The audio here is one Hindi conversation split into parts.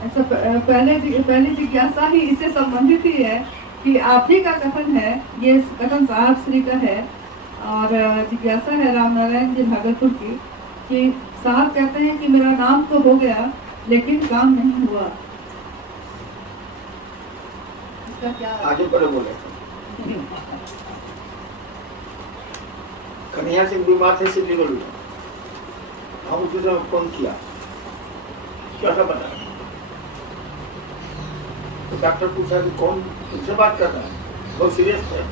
ऐसा पहले जिज्ञासा ही इससे संबंधित ही है कि आप ही का कथन है, ये कथन साहब श्री का है। और जिज्ञासा है राम नारायण जी भागलपुर की कि साहब कहते हैं कि मेरा नाम तो हो गया लेकिन काम नहीं हुआ। इसका क्या आगे पर बोले कन्हैया सिंह बीमार थे सिद्धिगढ़ में, हम उसी समय फोन किया, कैसा बता, तो डॉक्टर पूछा कि कौन उनसे बात कर रहा है, बहुत सीरियस है,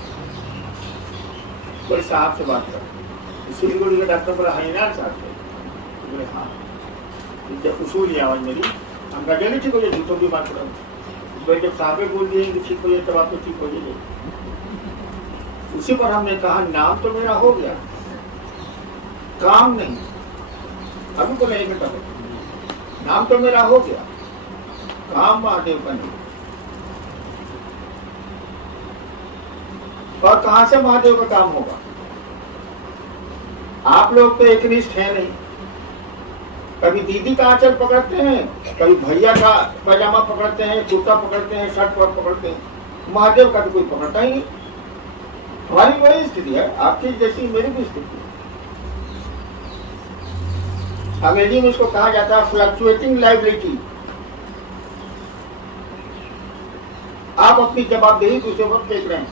कोई साहब से बात कर रहे हैं। सिलीगुड़ी के डॉक्टर बोला हनीलाल साहब थे, बोले हाँ, जब उसूल आवाज मेरी हम जल्दी ठीक हो जाए, जूतों की बात करो, तो जब साहबे बोल दिए कि ठीक हो जाए तब आप तो ठीक हो जाए। उसी पर हमने कहा नाम तो मेरा हो गया, काम नहीं, अभी तो नहीं बेटा, नाम तो मेरा हो गया, काम महादेव का नहीं। और कहां से महादेव का काम होगा? आप लोग तो एकनिष्ठ है नहीं, कभी दीदी का आंचल पकड़ते हैं, कभी भैया का पैजामा पकड़ते हैं, जूता पकड़ते हैं, शर्ट पकड़ते हैं, महादेव का तो कोई पकड़ता ही नहीं। हमारी वही स्थिति है, आपकी जैसी मेरी भी स्थिति है। अंग्रेजी में इसको कहा जाता है फ्लक्चुएटिंग लाइबिलिटी। आप अपनी जवाबदेही दूसरे पर फेंक रहे हैं,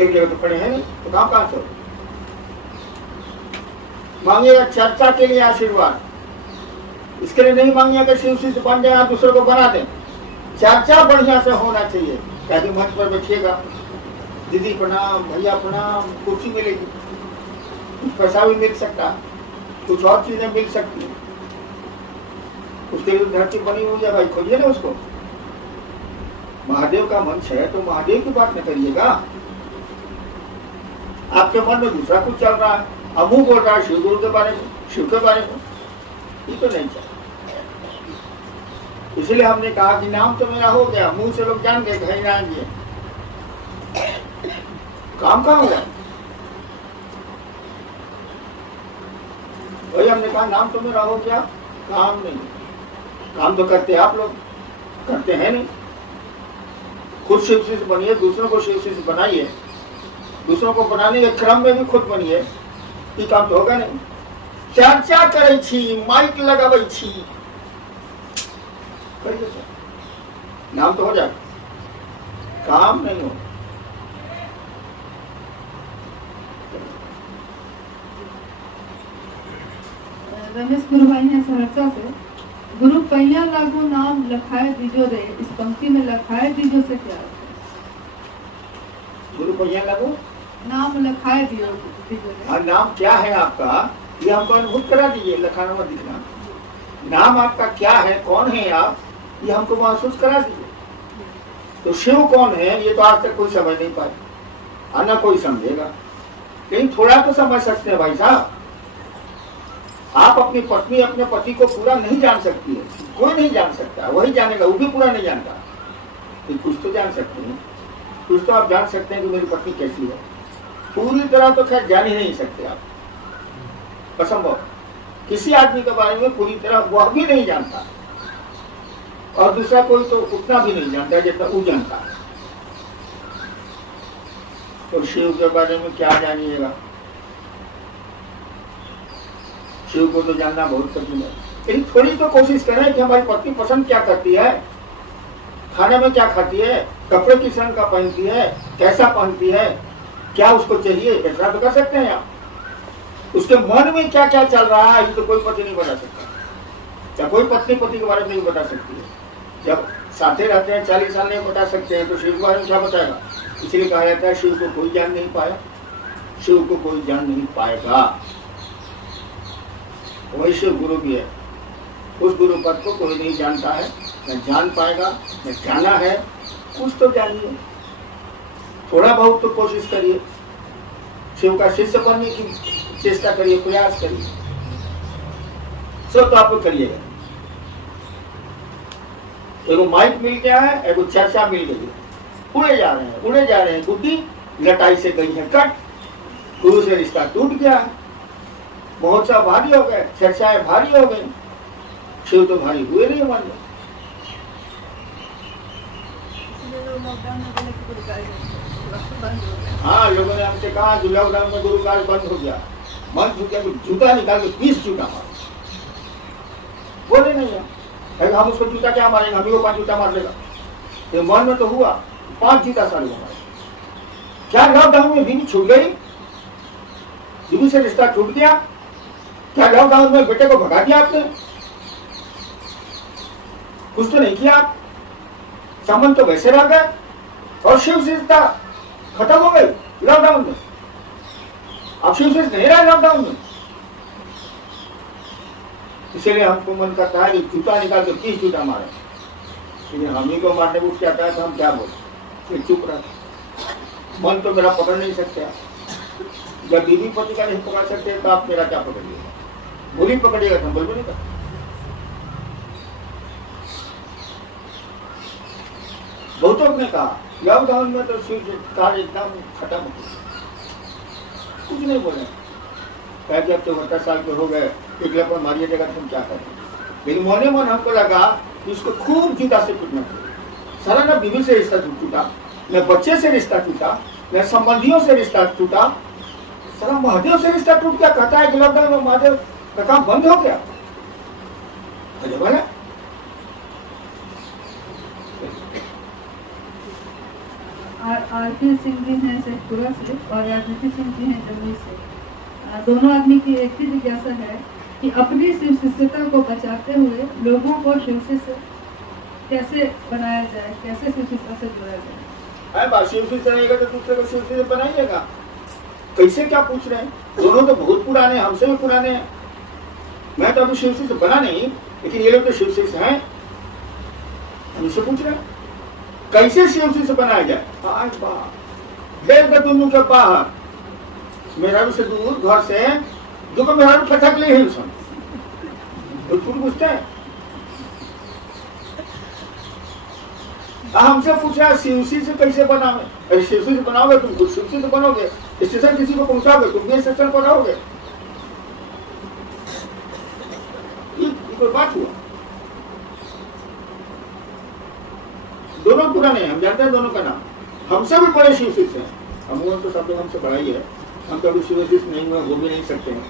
एक जगह तो खड़े हैं नहीं तो काम कहां से हो? मांगिएगा चर्चा के लिए आशीर्वाद, इसके लिए नहीं मांगिएगा शिव से बन जाए, आप दूसरे को बना दें। चर्चा बढ़िया से होना चाहिए, ताकि मंच पर बैठिएगा, दीदी प्रणाम, भैया प्रणाम, कुर्सी मिलेगी, कुछ पैसा भी मिल सकता, कुछ और चीजें मिल सकती है, उसके लिए धरती बनी हुई है भाई, खोजिए ना उसको। महादेव का मंच है तो महादेव की बात न करिएगा, आपके मन में दूसरा कुछ चल रहा है, अमू बोल रहा है शिव गुरु के बारे में, शिव के बारे में, ये तो नहीं चाहिए। इसलिए हमने कहा कि नाम तो मेरा हो गया, मुंह से लोग जान गए कहीं ना गए, काम कहाँ हुआ? वही हमने कहा नाम तो मेरा हो गया, काम नहीं। काम तो करते आप लोग, करते हैं नहीं। खुद शिव शिष्य बनिए, दूसरों को शिव शिष्य बनाइए, दूसरों को बनाने के क्रम में भी खुद बनिए, ये काम तो होगा नहीं। चर्चा करे छी, माइक लगावे छी, करिए नाम तो हो जाए, काम नहीं हो। रमेश गुरु भाई हैं सहरसा से, गुरु पैया लागू नाम लखाए दीजो रे, इस पंक्ति में लखाए दीजो से क्या है? गुरु पैया लागू नाम लखाए दीजो रे। नाम क्या है आपका, ये हमको अनुभूत करा दीजिए, लखाना मत दिखना। नाम आपका क्या है, कौन है आप, ये हमको महसूस करा दीजिए। तो शिव कौन है ये तो आज तक कोई समझ नहीं पाए, आना कोई समझेगा, लेकिन थोड़ा तो समझ सकते हैं भाई साहब। आप अपनी पत्नी अपने पति को पूरा नहीं जान सकती है, कोई नहीं जान सकता, वही जानेगा, वो भी पूरा नहीं जानता, तो कुछ तो जान सकते हैं, कुछ तो आप जान सकते हैं कि मेरी पत्नी कैसी है। पूरी तरह तो खैर जान ही नहीं सकते आप, असंभव। किसी आदमी के बारे में पूरी तरह वह भी नहीं जानता, और दूसरा कोई तो उतना भी नहीं जानता जितना वो जानता है। तो शिव के बारे में क्या जानिएगा, शिव को तो जानना बहुत कठिन है। लेकिन थोड़ी तो कोशिश करें कि हमारी पत्नी पसंद क्या करती है, खाने में क्या खाती है, कपड़े किस रंग का पहनती है, कैसा पहनती है, क्या उसको चाहिए, इतना तो कर सकते हैं आप। उसके मन में क्या क्या चल रहा है ये तो कोई पति नहीं बता सकता, क्या कोई पत्नी पति के बारे में नहीं बता सकती है। जब साथे रहते हैं 40 साल नहीं बता सकते हैं, तो शिव के बारे में क्या बताएगा? इसलिए कहा जाता है शिव को कोई जान नहीं पाया, शिव को कोई जान नहीं पाएगा। वही शिव गुरु भी है, उस गुरु पद को कोई नहीं जानता है, न जान पाएगा, न जाना है। कुछ तो जानिए, थोड़ा बहुत तो कोशिश करिए, शिव का शिष्य बनने की चेष्टा करिए, प्रयास करिए, सब तो आपको करिएगा। एगो माइक मिल गया है, एगो चर्चा मिल गई है, उड़े जा रहे हैं, उड़े जा रहे हैं, बुद्धि लटाई से गई है कट, गुरु से रिश्ता टूट गया है, महोत्सव भारी हो गए, चर्चाएं भारी हो गई, शिव तो भारी हुए नहीं मन में। हाँ, लोगों ने हमसे कहा कि लॉकडाउन में गुरु कार्य बंद हो गया, बंद हो गया तो जूता निकाल के 20 जूता मारे। बोले नहीं है, हम उसको जूता क्या मारेंगे, हम ही को 5 जूता मार लेगा। तो मन में तो हुआ 5 जूता साले मारे। क्या लॉकडाउन में बीवी छूट गई, बीवी से रिश्ता टूट गया? क्या लॉकडाउन में बेटे को भगा दिया आपने? कुछ तो नहीं किया आप, संबंध तो वैसे रह गए और शिव से रिश्ता खत्म हो गई लॉकडाउन में। अब शिव से नहीं रहा लॉकडाउन में, इसीलिए हमको मन करता है कि जूता निकाल के 30 जूता मारे। लेकिन हम ही को मारने उठ जाता है तो हम क्या बोले, फिर चुप रहे। मन तो मेरा पकड़ नहीं सकते। जब बीवी पति का नहीं पकड़ सकते तो आप मेरा क्या पकड़िएगा? बोली पकड़िएगा तो हम बोल नहीं करते। बहुतों ने कहा लॉकडाउन में तो शिव कार्य एकदम खत्म हो गया, कुछ नहीं बोले। क्या कि अब तो 70 साल के हो गए, एक पर मारिए देगा तो हम क्या करें? लेकिन मोने मन हमको लगा कि उसको खूब जूता से पीटना चाहिए। सारा ना बीवी से रिश्ता टूटा, न बच्चे से रिश्ता टूटा, न संबंधियों से रिश्ता टूटा, सारा महादेव से रिश्ता टूट गया। कहता है कि लॉकडाउन में महादेव का काम बंद हो गया। अजब है। आरपी सिंह जी हैं शेखपुरा से और राजनीति सिंह जी हैं जमुई से। दोनों आदमी की एक ही जिज्ञासा है कि अपनी शिव शिष्यता को बचाते हुए लोगों को शिव से कैसे बनाया जाए, कैसे शिव शिष्यता से जोड़ा जाए। शिव शिष्य रहेगा तो दूसरे को शिव शिष्य बनाइएगा। कैसे क्या पूछ रहे हैं? दोनों तो बहुत पुराने, हमसे भी पुराने हैं। मैं तो अभी शिव शिष्य बना नहीं, लेकिन ये लोग तो शिव शिष्य हैं। हम इससे पूछ रहे हैं कैसे शिव शिष्य बनाया जाए। आज बात दोनों के बाहर मेरा से दूर घर से जो मेरा खटक ले ही पूछते हैं। हमसे पूछा शिवसी से कैसे बनाओगे? अरे शिवसी से बनाओगे तुम, कुछ शिवसी से बनोगे, स्टेशन किसी को पहुंचाओगे, तुम भी स्टेशन पर रहोगे। ये कोई बात हुआ? दोनों पुराने हैं, हम जानते हैं दोनों का नाम। हमसे भी बड़े शिवसी से हैं। हम तो सब लोग हमसे बड़ा ही है। हम कभी शिवसी नहीं हुए, वो भी नहीं सकते हैं।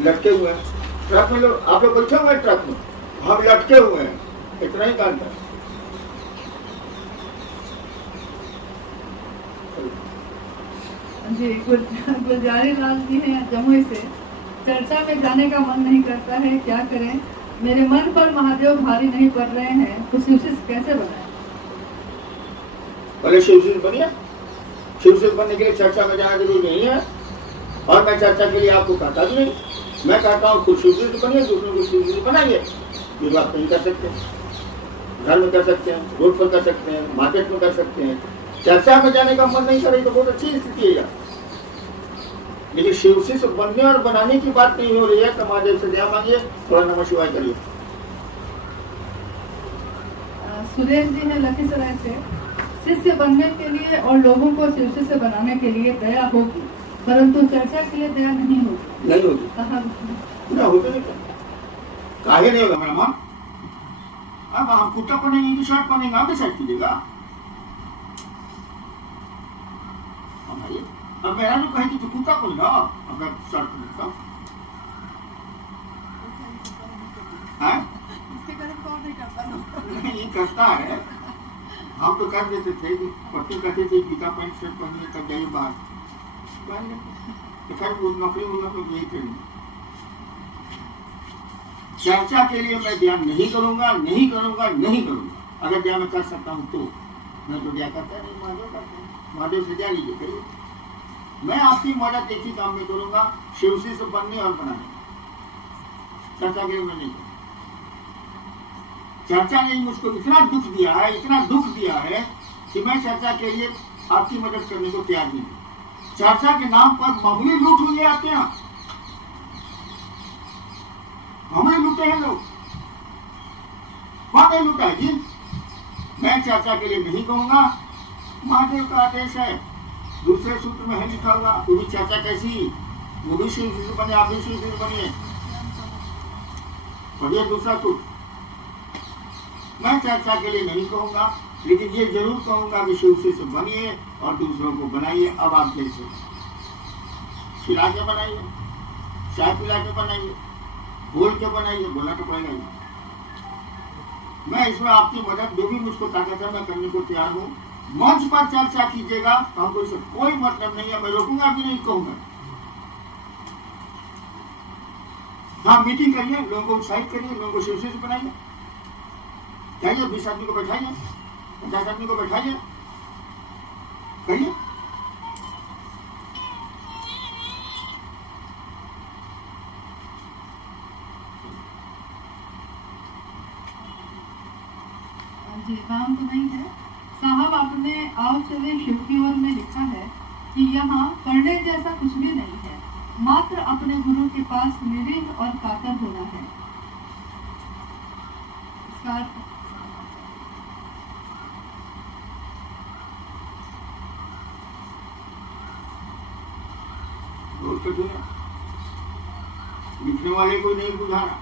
लटके हुए हैं ट्रक में, लोग आप लोग बैठे हुए हैं ट्रक में, हम लटके हुए हैं, इतना ही जानता है। जी गुलजारी लाल जी हैं जमुई से। चर्चा में जाने का मन नहीं करता है, क्या करें? मेरे मन पर महादेव भारी नहीं पड़ रहे हैं, तो शिवशिष्य कैसे बनाए? पहले शिवशिष्य बनिए। शिवशिष्य बनने के लिए चर्चा में जाना जरूरी नहीं है, और मैं चर्चा के लिए आपको कहता भी नहीं। मैं कहता हूँ खुद शिवशिष्य बनिए, दूसरों को शिवशिष्य बनाइए। ये बात नहीं कर सकते, घर में कर सकते हैं, रोड पर कर सकते हैं, मार्केट में कर सकते हैं। चर्चा में जाने का मन नहीं करे तो बहुत अच्छी स्थिति है। लेकिन शिवशिष्य बनने और बनाने की बात नहीं हो रही है। तो महादेव से दया मांगिए, थोड़ा नमः शिवाय करिए। सुरेश जी हैं लखीसराय से। शिष्य बनने के लिए और लोगों को शिवशिष्य बनाने के लिए दया होगी, परंतु चर्चा के लिए दया नहीं होगी। नहीं होगी, कहाँ होते नहीं? काहे नहीं होगा मेरा मन? अब हम कुर्ता पहनेंगे कि शर्ट पहनेंगे, आप डिसाइड कीजिएगा। अब मेरा जो कहेगी तो कुर्ता पहनेगा, अपना शर्ट पहनेगा। नहीं करता है, हम तो कर देते थे। पत्नी कहते थे जूता पैंट शर्ट पहनिए तब जाइए बाहर। नौकरी होगा तो यही करेंगे। चर्चा के लिए मैं ध्यान नहीं करूंगा, नहीं करूंगा, नहीं करूंगा। अगर ध्यान कर सकता हूँ तो मैं तो क्या करता नहीं, महादेव करता हूँ। महादेव से ध्यान लीजिए करिए। मैं आपकी मदद एक ही काम में करूंगा, शिवशिष्य बनने और बनाने। चर्चा के लिए मैं नहीं। चर्चा ने मुझको इतना दुख दिया है, इतना दुख दिया है कि मैं चर्चा के लिए आपकी मदद करने को तैयार नहीं। चर्चा के नाम पर मामूली लूट हुई है आपके यहाँ, मामूली लूटे हैं लोग। कौन नहीं लूटा है जी? मैं चर्चा के लिए नहीं कहूंगा। महादेव का आदेश है, दूसरे सूत्र में है लिखा हुआ। पूरी चर्चा कैसी? वो भी शिवशिष्य बने, आप भी शिवशिष्य बनिए। पढ़िए दूसरा सूत्र। मैं चर्चा के लिए नहीं कहूंगा, लेकिन ये जरूर कहूंगा कि शिव से बनिए और दूसरों को बनाइए। अब आप जैसे खिला के बनाइए, चाय पिला के बनाइए, बोल के बनाइए, बोला तो पड़ेगा ही। मैं इसमें आपकी मदद जो भी मुझको ताकत है मैं करने को तैयार हूँ। मंच पर चर्चा कीजिएगा, हमको इससे कोई मतलब नहीं है, मैं रोकूंगा भी नहीं, कहूंगा। हाँ, मीटिंग करिए, लोगों को उत्साहित करिए, लोगों को शिव से बनाइए, जाइए 20 आदमी को बैठाइए, 50 आदमी को बैठाइए, करिए। जी, नाम तो नहीं है साहब, आपने आओ चले शिव की ओर में लिखा है कि यहाँ पढ़ने जैसा कुछ भी नहीं है, मात्र अपने गुरु के पास निरीह और कातर होना है। इसका अर्थ लिखने वाले को नहीं बुझाना,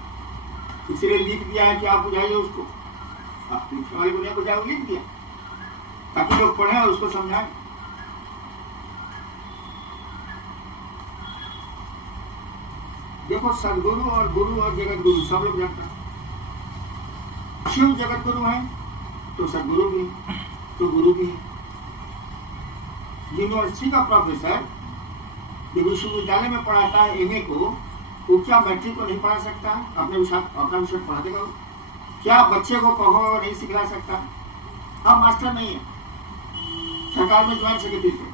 इसलिए लिख दिया है कि आप बुझाइए उसको। आप लिखने वाले को नहीं बुझाया, लिख दिया ताकि लोग पढ़े और उसको समझाएं। देखो, सदगुरु और गुरु और जगत गुरु सब लोग जानते हैं। शिव जगत गुरु है तो सदगुरु भी, तो गुरु भी है। यूनिवर्सिटी का प्रोफेसर जो विश्वविद्यालय में पढ़ाता है एमए को, वो क्या मैट्रिक को नहीं पढ़ा सकता? अपना विषय पढ़ा देगा? क्या बच्चे को कहो नहीं सिखला सकता? हम मास्टर नहीं है, सरकार में ज्वाइंट सेक्रेटरी थे।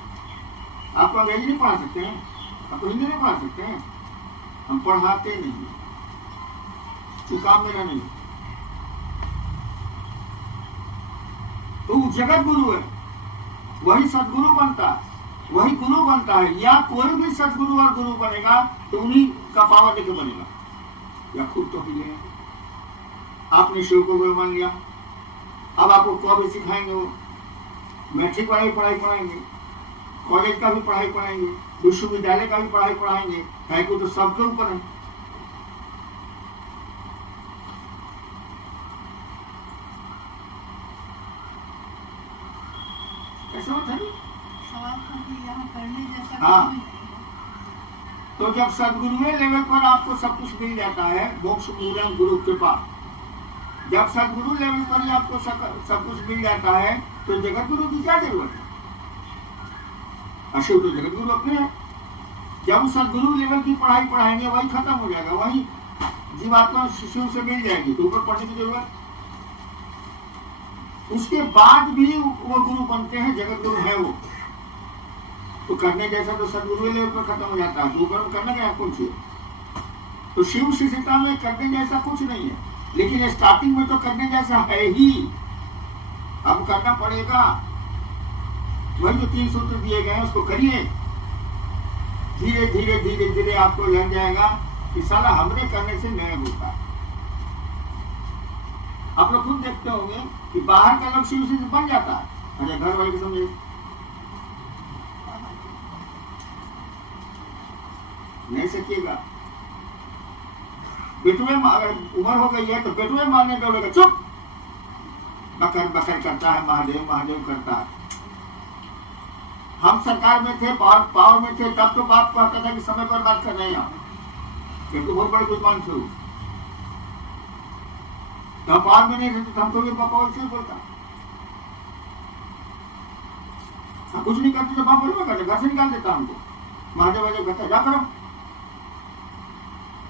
आपको अंग्रेजी नहीं पढ़ा सकते हैं, आपको हिंदी नहीं पढ़ा सकते हैं, हम पढ़ाते नहीं, चुकाव मेरा नहीं। तो वो जगत गुरु है, वही सदगुरु बनता है, वही गुरु बनता है। या कोई भी सदगुरु और गुरु बनेगा तो उन्हीं का पावर देके बनेगा, या खुद तो हिले। आपने शिव को गुरु मान लिया, अब आपको क्या भी सिखाएंगे? वो मैट्रिक वाला भी पढ़ाई पढ़ाएंगे, कॉलेज का भी पढ़ाई पढ़ाएंगे, विश्वविद्यालय का भी पढ़ाई पढ़ाएंगे, है को तो सबके ऊपर है। ऐसा होता है। यहाँ पढ़ने जैसा हाँ। कुछ भी नहीं है। तो जब सदगुरुए लेवल पर आपको सब कुछ मिल जाता है, मोक्ष मूलम गुरु कृपा, जब सदगुरु लेवल पर ही आपको सब कुछ मिल जाता है तो जगत गुरु की क्या जरूरत है? अशिव तो जगत गुरु अपने हैं। जब सदगुरु लेवल की पढ़ाई पढ़ाएंगे वही खत्म हो जाएगा, वही जीवात्मा शिशु से मिल जाएगी, तो ऊपर पढ़ने की जरूरत। उसके बाद भी वो गुरु बनते हैं, जगत गुरु है वो। तो करने जैसा तो सदगुरु लेवल पर खत्म हो जाता है, तो ऊपर करने का कुछ है। तो शिव शिष्यता में करने जैसा कुछ नहीं है, लेकिन स्टार्टिंग में तो करने जैसा है ही। अब करना पड़ेगा, वही जो 3 सूत्र दिए गए हैं उसको करिए। धीरे धीरे धीरे धीरे आपको लग जाएगा कि साला हमने करने से नहीं होता। आप लोग खुद देखते होंगे कि बाहर का लोग शिव से बन जाता है, अरे घर वाले को समझे नहीं सकिएगा। बेटुए अगर उम्र हो गई है तो बेटुए मारने दौड़ेगा, चुप, बकर बकर करता है, महादेव महादेव करता है। हम सरकार में थे, पावर में थे, तब तो बात कहता था कि समय पर बात कर रहे हैं आप, क्योंकि बहुत बड़े विद्वान थे। तो पावर में नहीं थे तो हमको भी पापा ऐसे बोलता, कुछ नहीं करते तो बाप बोलना करते, घर से निकाल देता हमको, महादेव महादेव कहता जा करो।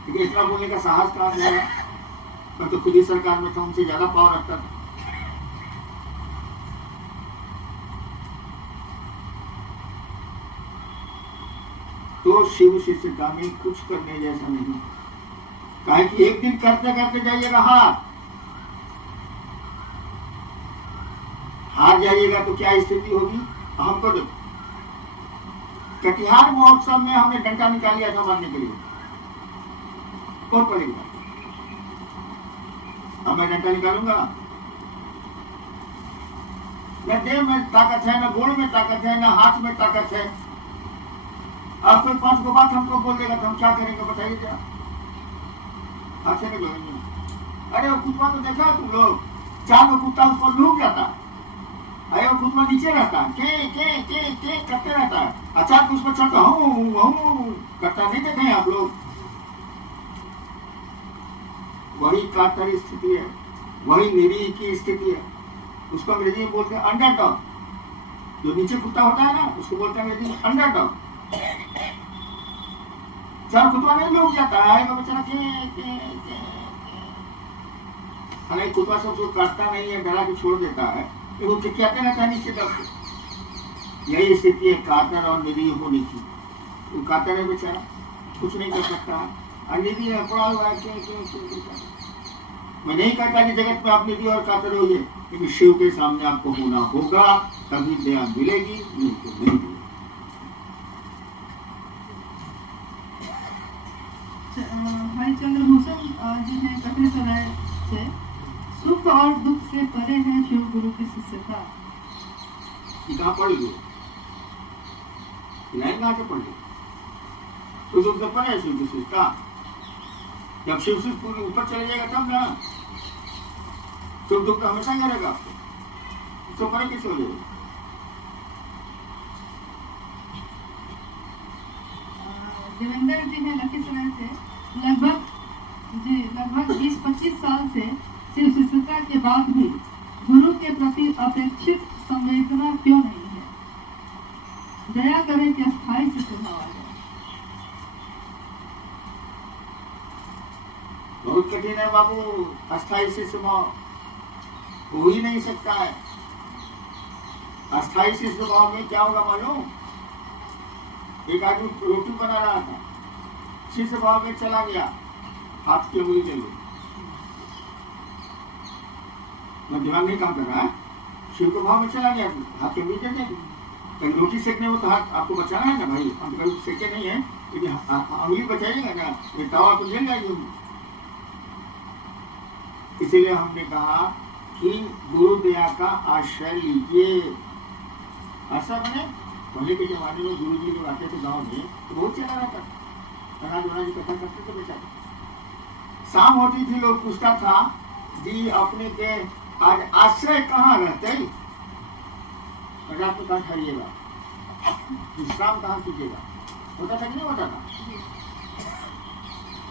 लेकिन इतना बोलने का साहस कहाँ से आया? मैं तो खुद ही सरकार में था, उनसे ज्यादा पावर रखता था। तो शिव शिष्यता में कुछ करने जैसा नहीं, काहे कि एक दिन करते करते जाइएगा हार जाइएगा तो क्या स्थिति होगी हमको देखो। कटिहार महोत्सव में हमने डंडा निकाल लिया था मारने के लिए, कौन पड़ेगा? अब मैं डंडा निकालूंगा? न देह में ताकत है, न गोड़ में ताकत है, न हाथ में ताकत है। अब कोई 5 गो बात हमको बोल देगा तो हम क्या करेंगे बताइए जरा? हाथ से नहीं बोलेंगे। अरे वो कुछ बात तो देखा तुम लोग, चार को कुत्ता उसको लूट जाता है, अरे वो कुत्ता नीचे रहता है, के करते रहता है, अचानक उस पर चढ़ता हूँ करता नहीं देखे आप लोग। वही कातर स्थिति है, वही निरीह की स्थिति है। उसको अंग्रेजी में बोलते हैं अंडरडॉग। जो नीचे कुत्ता होता है ना, उसको बोलते हैं अंग्रेजी में अंडरडॉग। चार कुत्ता नहीं लूट जाता है, बेचारा के हालांकि कुत्ता सब जो काटता नहीं है, डरा के छोड़ देता है, वो चिकियाते रहता है नीचे दब के। यही स्थिति है कातर और निरीह होने की। वो कातर है बेचारा, कुछ नहीं कर सकता है, और निरीह है पड़ा हुआ है। मैं नहीं कहता कि जगत में आप निरीह और कातर होइए, लेकिन शिव के सामने आपको होना होगा, तभी दया मिलेगी, नहीं तो नहीं मिलेगी। भाई चंद्रभूषण जी ने कपिलसराय से सुख और दुख से परे है शिव गुरु की शिष्यता। कहाँ पढ़ी गई लाइन, कहाँ से पढ़ी? सुख दुख से परे है शिव की शिष्यता। जब शिव से पूरी ऊपर चले जाएगा तब ना, सुख दुख तो हमेशा ही रहेगा आपको, उसको परे कैसे हो जाएगा? देवेंद्र जी ने लखीसराय से लगभग 20-25 साल से शिव शिष्यता के बाद भी गुरु के प्रति अपेक्षित संवेदना क्यों नहीं है? दया करें कि अस्थायी शिष्य भाव आ जाए। बहुत कठिन है बाबू, अस्थायी शिष्य भाव हो ही नहीं सकता है। अस्थायी शिष्य भाव में क्या होगा मालूम? एक आदमी रोटी बना रहा था, शिष्य भाव में चला गया, हाथ की उंगली ले लो, मैं दिमाग नहीं काम कर रहा है, शिव के भाव में चला गया, हाथ की उंगली दे देगी। कहीं रोटी सेकने में तो हाथ आपको बचाना है ना भाई, हम तो कभी सेके नहीं है, लेकिन उंगली बचाइएगा ना, ये तवा तो जल जाएगी। इसीलिए हमने कहा कि गुरु दया का आश्रय लीजिए। ऐसा बने पहले के जमाने में गुरु जी लोग आते थे गाँव में, तो बहुत चला रहता था, अनाज वनाज इकट्ठा करते थे बेचारे। शाम होती थी, लोग पूछता था जी अपने के आज आश्रय कहाँ रहते, रात में कहाँ ठहरिएगा, विश्राम कहाँ कीजिएगा, होता था कि नहीं होता था?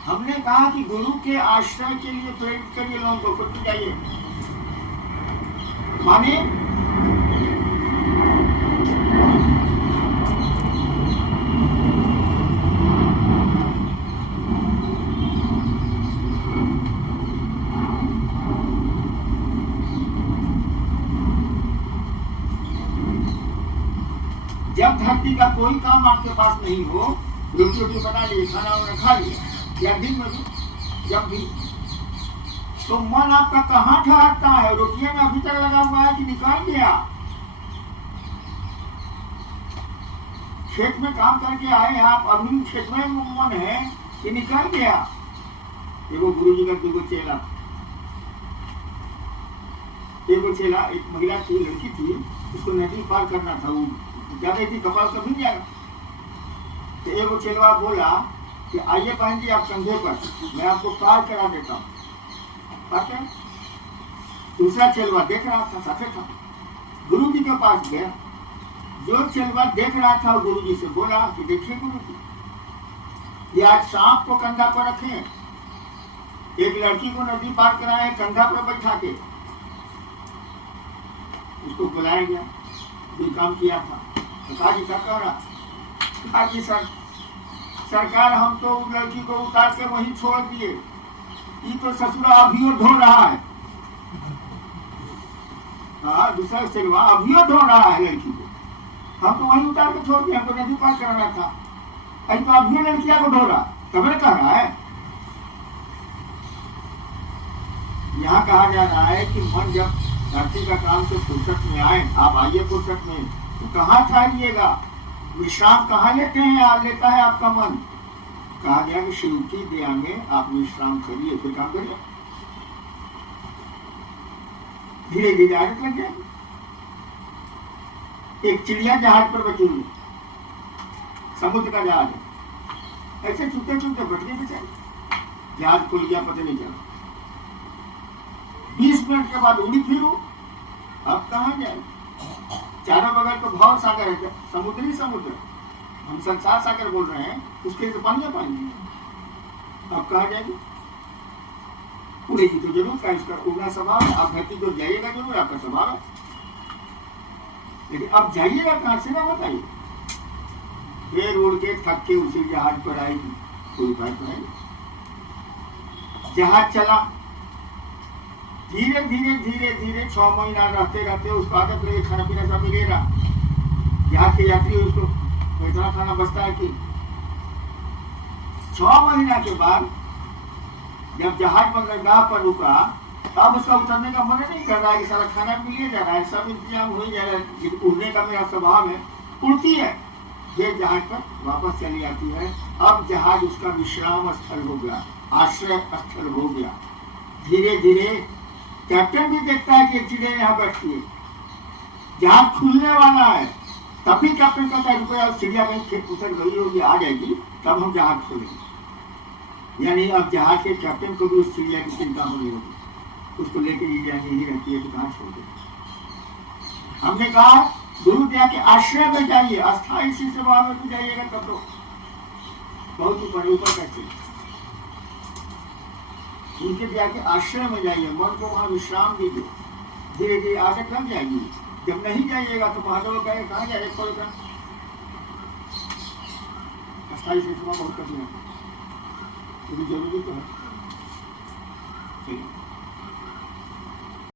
हमने कहा कि गुरु के आश्रय के लिए प्रेरित करिए लोगों को, खुद जाइए। माने जब धरती का कोई काम आपके पास नहीं हो, रोटी रोटी बना लिए, खाना वाना खा लिया, या दिन में भी जब भी, तो मन आपका कहाँ ठहरता है? रोटियां में अभी तक लगा हुआ है कि निकाल गया? खेत में काम करके आए आप, अभी खेत में मन है कि निकाल गया? एगो गुरु जी का दूगो चेला, एक महिला थी, लड़की थी, उसको नदी पार करना था, वो ज्यादा थी, कपाल तो भीग जाएगा। तो एगो चेलवा बोला कि आइए बहन जी आप कंधे पर, मैं आपको पार करा देता हूँ। दूसरा चेलवा देख रहा था, साथे था, गुरु जी के पास गया। जो चेलवा देख रहा था गुरु जी से बोला कि देखिए गुरु जी, ये आज सांप को कंधा पर रखे, एक लड़की को नदी पार कराए कंधा पर बैठा के, उसको बुलाया गया, जो काम किया था। तो कहा जी क्या कह रहा? कहा जी सरकार हम तो उस लड़की को उतार के वहीं छोड़ दिए, ये तो ससुरा अभियो ढो रहा है। हाँ, दूसरा सेवा अभियो ढो रहा है लड़की को, हम तो वहीं उतार के छोड़ दिए, हमको नदी पार कराना था, अभी तो अभियो लड़किया को ढो रहा, खबर कह रहा है। यहाँ कहा जा रहा है कि मन जब धरती का काम से फुर्सत में आए, आप आइए फुर्सत में, तो कहाँ ठहरिएगा? विश्राम कहाँ लेते हैं? आप लेता है आपका मन। कहा गया कि शिव की दया में आप विश्राम करिए, फिर काम करिए, धीरे धीरे आदत लग जाएगी। एक चिड़िया जहाज पर बची हुई, समुद्र का जहाज है, ऐसे चुपते चुपते बच गए बेचारे, जहाज खुल गया, पता नहीं चला। 20 मिनट के बाद उड़ी फिरू, अब कहाँ जाए? चारों बगल तो भाव सागर है, समुद्री समुद्र, हम संसार सागर बोल रहे हैं, उसके लिए तो पानी पानी, अब कहाँ जाएगी? उड़ेगी तो जरूर का, इसका उड़ना स्वभाव है। आप धरती को जाइएगा जरूर, आपका स्वभाव है, लेकिन अब जाइएगा कहाँ से ना बताइए। फिर उड़ के थक के उसी जहाज पर आएगी, कोई उपाय तो है। जहाज चला, धीरे धीरे धीरे धीरे 6 महीना रहते रहते उसको आदत लगे, खाना पीना सब मिलेगा। जहाज के यात्री उसको तो इतना खाना बचता है कि 6 महीना के बाद जब जहाज बंदरगाह पर रुका, तब उसका उतरने का मन नहीं कर रहा है कि सारा खाना भी लिया जा रहा है, सब इंतजाम हो ही जा रहा है। उड़ने का मेरा स्वभाव है, उड़ती है, ये जहाज पर वापस चली आती है। अब जहाज उसका विश्राम स्थल हो गया, आश्रय स्थल हो गया। धीरे धीरे कैप्टन भी देखता है कि चिड़िया यहाँ बैठती है, जहाज खुलने वाला है, तभी कैप्टन कहता है रुपया चिड़िया कहीं उतर गई होगी, आ जाएगी, तब हम जहाज खोलेंगे। यानी अब जहाज के कैप्टन को भी उस चिड़िया की चिंता होनी होगी, उसको लेके ये यही रहती है, तो कहाँ छोड़ दें। हमने कहा गुरु दया के आश्रय में जाइए, अस्थायी इसी स्वभाव में भी जाइएगा तब तो बहुत ऊपर ऊपर करके उनके दया के आश्रय में जाइए, मन को वहां विश्राम दीजिए, धीरे धीरे आदत लग जाएगी। जब नहीं जाइएगा तो महादेव कहेंगे कहाँ जाए, अस्थायी से स्वभाव बहुत कठिन है, जरूरी तो है।